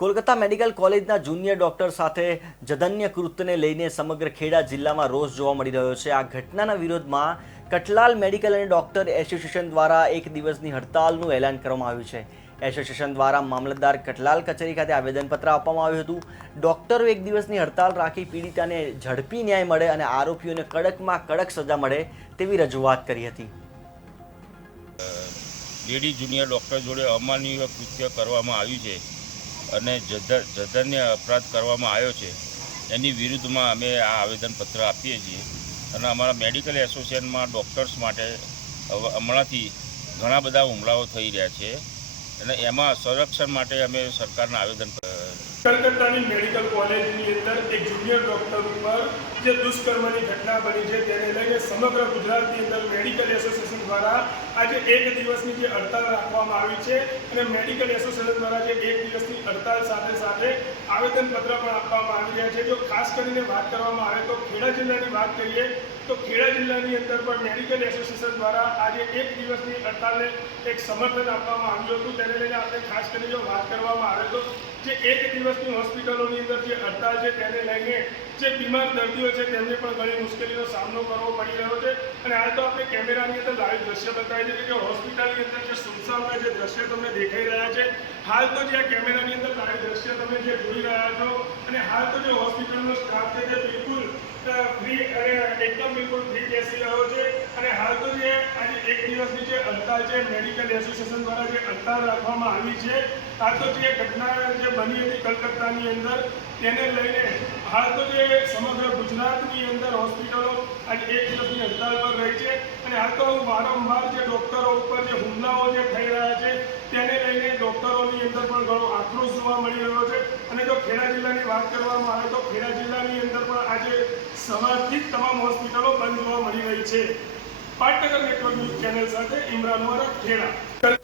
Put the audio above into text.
Kolkata medical કોલેજના junior doctor સાથે જધન્ય કૃત્યને લઈને સમગ્ર ખેડા જિલ્લામાં રોષ જોવા મળી રહ્યો છે। આ ઘટનાના વિરોધમાં કઠલાલ મેડિકલ અને ડોક્ટર એસોસિએશન દ્વારા એક દિવસની હડતાલનું એલાન કરવામાં આવ્યું છે। એસોસિએશન દ્વારા મામલતદાર કઠલાલ કચેરી ખાતે આવેદનપત્ર આપવામાં આવ્યું હતું। ડોક્ટરો એક દિવસની હડતાલ રાખી પીડિતાને ઝડપી ન્યાય મળે અને આરોપીઓને કડકમાં કડક સજા મળે તેવી રજૂઆત કરી હતી। લેડી જુનિયર ડૉક્ટર જોડે અમાનવીય કૃત્ય કરવામાં આવ્યું છે અને જધન્ય અપરાધ કરવામાં આવ્યો છે, એની વિરુદ્ધમાં અમે આ આવેદનપત્ર આપીએ છીએ। અને અમારા મેડિકલ એસોસિએશનમાં ડૉક્ટર્સ માટે હમણાંથી ઘણા બધા હુમલાઓ થઈ રહ્યા છે અને એમાં સંરક્ષણ માટે અમે સરકારને આવેદન કલકત્તાની મેડિકલ કોલેજની અંદર એક જુનિયર ડૉક્ટર ઉપર જે દુષ્કર્મની ઘટના બની છે તેને લઈને સમગ્ર ગુજરાતની અંદર મેડિકલ એસોસિએશન દ્વારા આજે એક દિવસની જે હડતાલ રાખવામાં આવી છે અને મેડિકલ એસોસિએશન દ્વારા જે એક દિવસની હડતાલ સાથે સાથે આવેદનપત્ર પણ આપવામાં આવી રહ્યા છે। જો ખાસ કરીને વાત કરવામાં આવે તો ખેડા જિલ્લાની વાત કરીએ તો ખેડા જિલ્લાની અંદર પણ મેડિકલ એસોસિએશન દ્વારા આજે એક દિવસની હડતાલને એક સમર્થન આપવામાં આવ્યું હતું। તેને લઈને આપણે ખાસ કરીને જો વાત કરવામાં આવે તો જે એક દિવસની હોસ્પિટલોની અંદર જે હડતાલ છે તેને લઈને જે બીમાર દર્દીઓ છે તેમને પણ ઘણી મુશ્કેલીનો સામનો કરવો પડી રહ્યો છે। અને હાલ તો આપણે કેમેરાની અંદર લાઈવ દ્રશ્ય બતાવી છે કે હોસ્પિટલની અંદર જે સુનસાનના જે દ્રશ્ય તમને દેખાઈ રહ્યા છે, હાલ તો જે કેમેરાની અંદર લાઈવ દ્રશ્ય તમે જે જોઈ રહ્યા છો અને હાલ તો જે હોસ્પિટલનો સ્ટાફ છે તે બિલકુલ ફ્રી અને એકદમ બિલકુલ ફ્રી બેસી રહ્યો છે। અને હાલ તો જે આજે એક દિવસની જે હડતાલ છે મેડિકલ એસોસિએશન દ્વારા જે હડતાલ રાખવામાં આવી છે, હાલ તો જે ઘટના જે બની હતી કલકત્તાની અંદર તેને લઈને હાલ તો જે સમગ્ર ગુજરાતની અંદર હોસ્પિટલો આજે એક દિવસની હડતાલ પર રહી છે। અને હાલ તો વારંવાર જે ડૉક્ટરો ઉપર જે હુમલાઓ જે થઈ રહ્યા છે તેને લઈને ડૉક્ટરોની અંદર પણ ઘણો આક્રોશ જોવા મળી રહ્યો છે। અને જો ખેડા જિલ્લાની વાત કરવામાં આવે તો ખેડા જિલ્લાની અંદર પણ આજે સવારથી જ તમામ હોસ્પિટલો બંધ જોવા મળી રહી છે। પાટનગર નેટવર્ક ન્યૂઝ ચેનલ સાથે ઇમરાન વોરા, ખેડા।